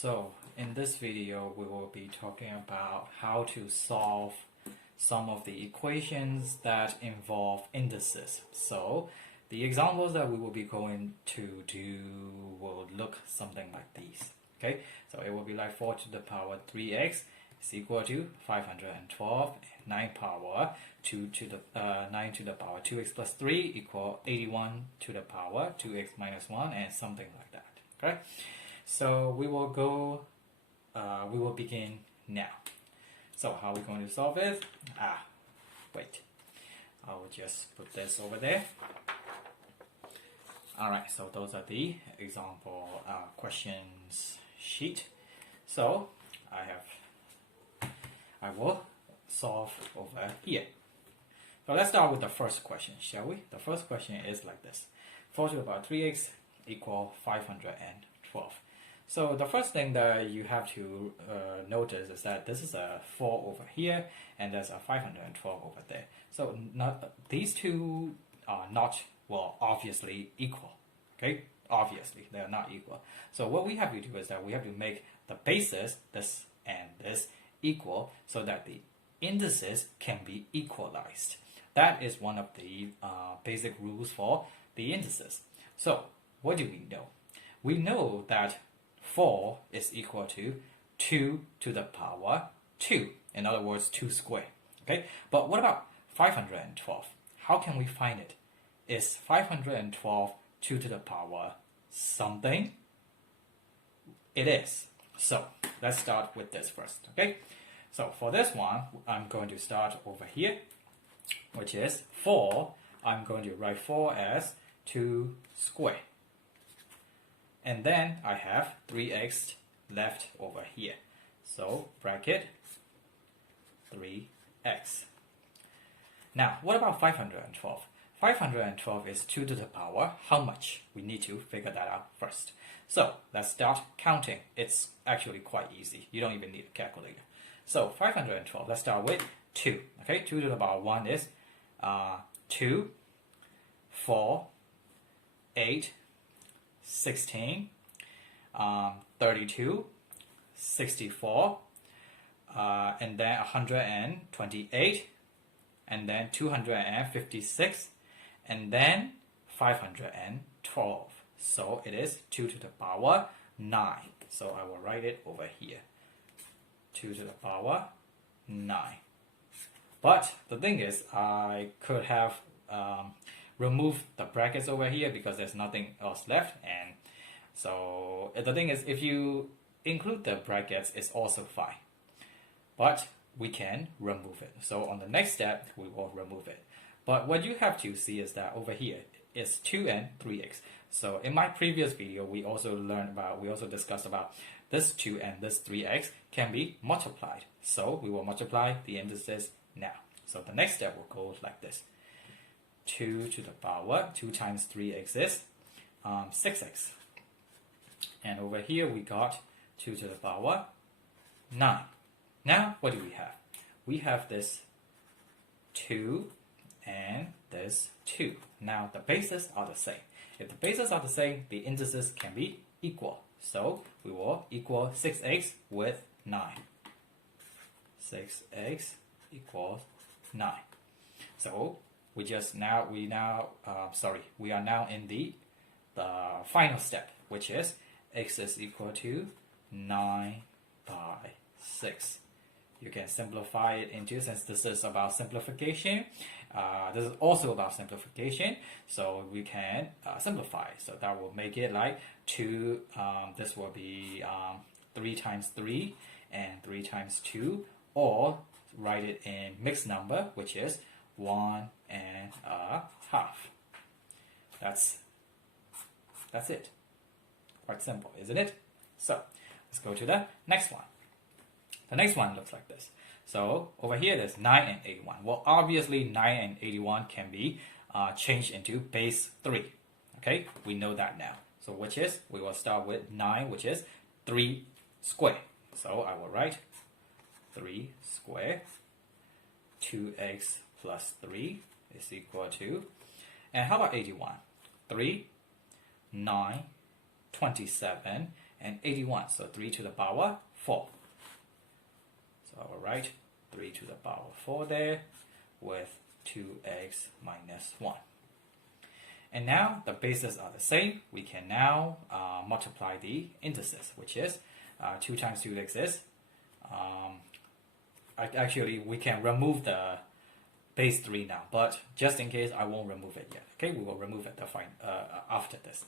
So in this video we will be talking about how to solve some of the equations that involve indices. So the examples that we will be going to do will look something like these. Okay, so it will be like 4 to the power 3x is equal to 512, and 9 power 2 to the 9 to the power 2x plus 3 equal 81 to the power 2x minus 1, and something like that. Okay, so we will go we will begin now. So how are we going to solve it? Wait, I will just put this over there. Alright, so those are the example questions sheet. So I will solve over here. So let's start with the first question, shall we? The first question is like this: 4 to the power 3x equal 512. So the first thing that you have to notice is that this is a 4 over here and there's a 512 over there. So these two are not, well, obviously equal. Okay, obviously they are not equal. So what we have to do is that we have to make the bases, this and this, equal so that the indices can be equalized. That is one of the basic rules for the indices. So what do we know? We know that 4 is equal to 2 to the power 2. In other words, 2 squared. Okay, but what about 512? How can we find it? Is 512 2 to the power something? It is. So let's start with this first. Okay, so for this one, I'm going to start over here, which is 4. I'm going to write 4 as 2 squared. And then I have 3x left over here. So bracket 3x. Now, what about 512? 512 is 2 to the power how much? We need to figure that out first. So let's start counting. It's actually quite easy. You don't even need a calculator. So 512, let's start with 2. Okay, 2 to the power 1 is 2, 4, 8, 16, 32, 64, and then 128, and then 256, and then 512. So it is 2 to the power 9. So I will write it over here. 2 to the power 9. But the thing is, I could have removed the brackets over here because there's nothing else left. And so the thing is, if you include the brackets, it's also fine. But we can remove it. So on the next step, we will remove it. But what you have to see is that over here is 2 and 3x. So in my previous video, we also discussed about this 2 and this 3x can be multiplied. So we will multiply the indices now. So the next step will go like this. 2 to the power 2 times 3x is 6x. And over here we got 2 to the power 9. Now what do we have? We have this 2 and this 2. Now the bases are the same. If the bases are the same, the indices can be equal. So we will equal 6x with 9. 6x equals 9. So we are now in the final step, which is x is equal to 9 by 6. You can simplify it into, since this is about simplification, this is also about simplification, so we can simplify. So that will make it like 2, this will be 3 times 3 and 3 times 2, or write it in mixed number, which is 1 and a half. That's it. Quite simple, isn't it? So let's go to the next one. The next one looks like this. So over here there's 9 and 81. Well, obviously 9 and 81 can be changed into base 3. Okay, we know that now. So we will start with 9, which is 3 squared. So I will write 3 squared. 2x plus 3 is equal to, and how about 81? 3, 9, 27, and 81. So 3 to the power 4. So I will write 3 to the power 4 there with 2x minus 1. And now the bases are the same. We can now multiply the indices, which is 2 times 2x is, actually we can remove the base 3 now, but just in case I won't remove it yet. Okay, we will remove it after this.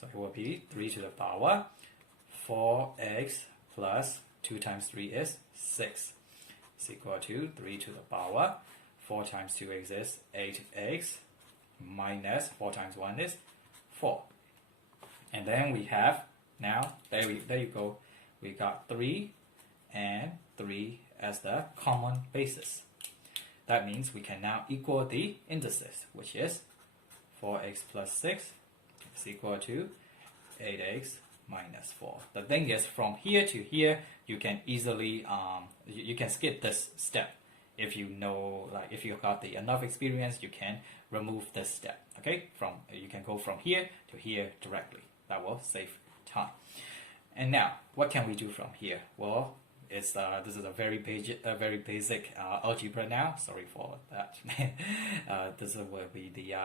So it will be 3 to the power 4x plus 2 times 3 is 6 is equal to 3 to the power 4 times 2x is 8x minus 4 times 1 is 4. And then we have, now, there you go, we got 3 and 3 as the common basis. That means we can now equal the indices, which is 4x plus 6 is equal to 8x minus 4. The thing is, from here to here, you can easily, you can skip this step. If you know, like if you got enough experience, you can remove this step. Okay, you can go from here to here directly. That will save time. And now, what can we do from here? Well, this is a very basic algebra now. Sorry for that. This will be the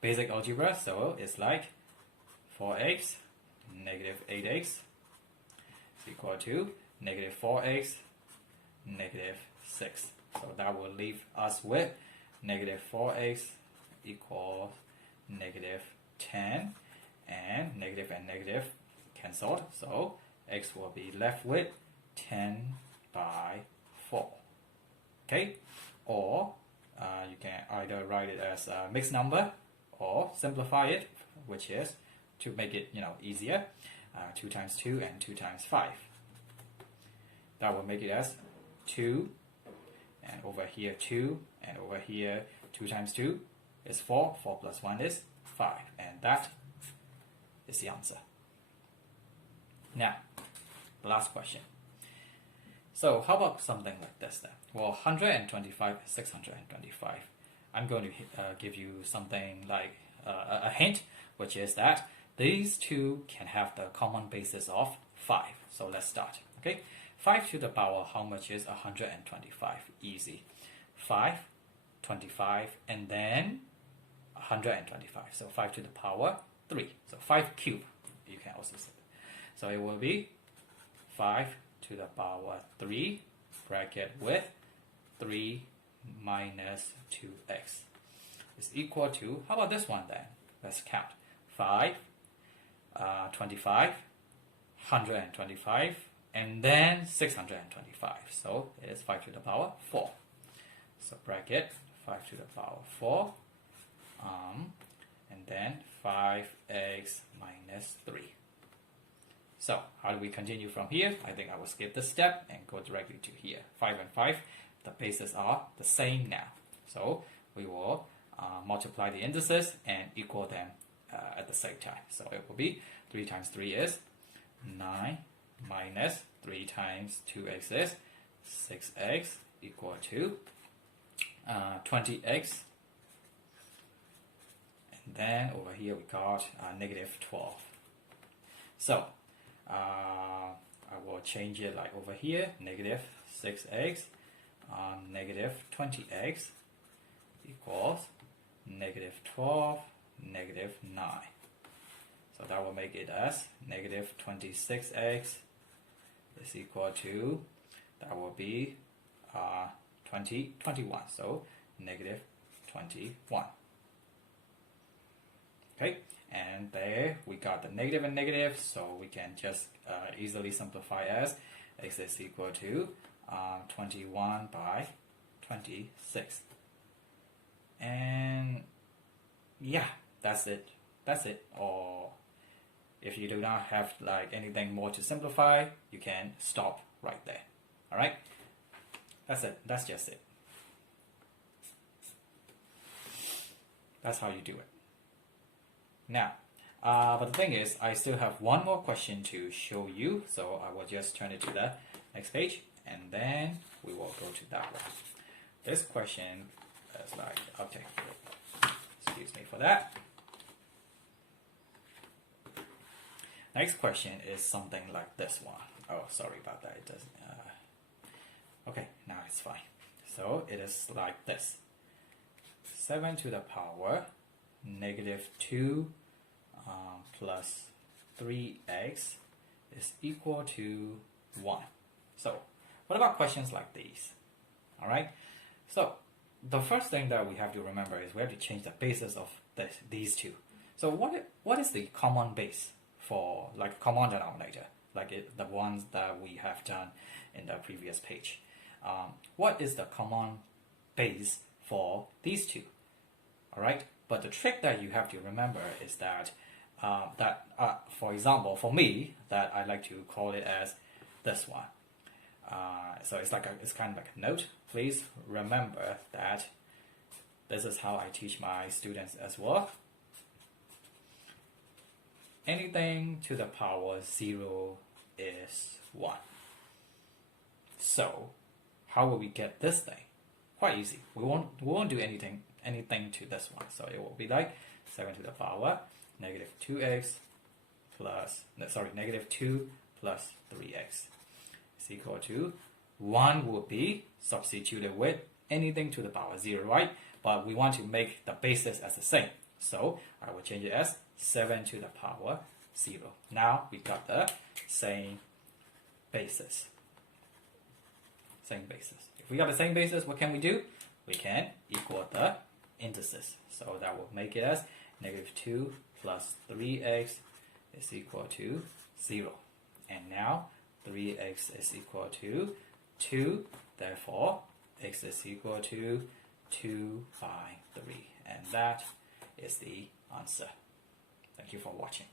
basic algebra. So it's like 4x negative 8x is equal to negative 4x negative 6. So that will leave us with negative 4x equals negative 10, and negative cancelled. So x will be left with 10 by 4. Okay, or you can either write it as a mixed number or simplify it, which is to make it easier, 2 times 2 and 2 times 5. That will make it as 2, and over here 2, and over here 2 times 2 is 4, 4 plus 1 is 5, and that is the answer. Now, the last question. So how about something like this then? Well, 125 is 625. I'm going to give you something like a hint, which is that these two can have the common basis of 5. So let's start. Okay, 5 to the power, how much is 125? Easy. 5, 25, and then 125. So 5 to the power 3. So 5 cubed, you can also say. So it will be 5 to the power 3 bracket with 3 minus 2x is equal to, how about this one then? Let's count. 5, 25, 125, and then 625. So it is 5 to the power 4. So bracket 5 to the power 4, and then 5x minus 3. So how do we continue from here? I think I will skip this step and go directly to here. 5 and 5, the bases are the same now. So we will multiply the indices and equal them at the same time. So it will be 3 times 3 is 9 minus 3 times 2x is 6x equal to 20x. And then over here we got negative 12. So I will change it like over here, negative 6x negative 20x equals negative 12, negative 9. So that will make it as negative 26x is equal to, that will be 21. So negative 21. Okay, and there we got the negative and negative, so we can just easily simplify as x is equal to 21 by 26. And yeah, that's it. Or if you do not have like anything more to simplify, you can stop right there. All right, that's it. That's just it. That's how you do it. Now, but the thing is, I still have one more question to show you, so I will just turn it to the next page, and then we will go to that one. This question is like, okay, excuse me for that. Next question is something like this one. Oh, sorry about that. It doesn't. Okay, now it's fine. So it is like this: 7 to the power negative 2 plus 3x is equal to 1. So what about questions like these? All right. So the first thing that we have to remember is we have to change the basis of these two. So what is the common base for, like, common denominator, like the ones that we have done in the previous page? What is the common base for these two? All right. But the trick that you have to remember is that for example, for me, that I like to call it as this one. So it's kind of like a note. Please remember that this is how I teach my students as well. Anything to the power 0 is 1. So how will we get this thing? Quite easy. We won't do anything to this one. So it will be like 7 to the power negative 2x plus, negative 2 plus 3x is equal to 1 will be substituted with anything to the power 0, right? But we want to make the basis as the same. So I will change it as 7 to the power 0. Now we got the same basis. Same basis. If we got the same basis, what can we do? We can equal the indices. So that will make it as negative 2 plus 3x is equal to 0. And now 3x is equal to 2. Therefore, x is equal to 2 by 3. And that is the answer. Thank you for watching.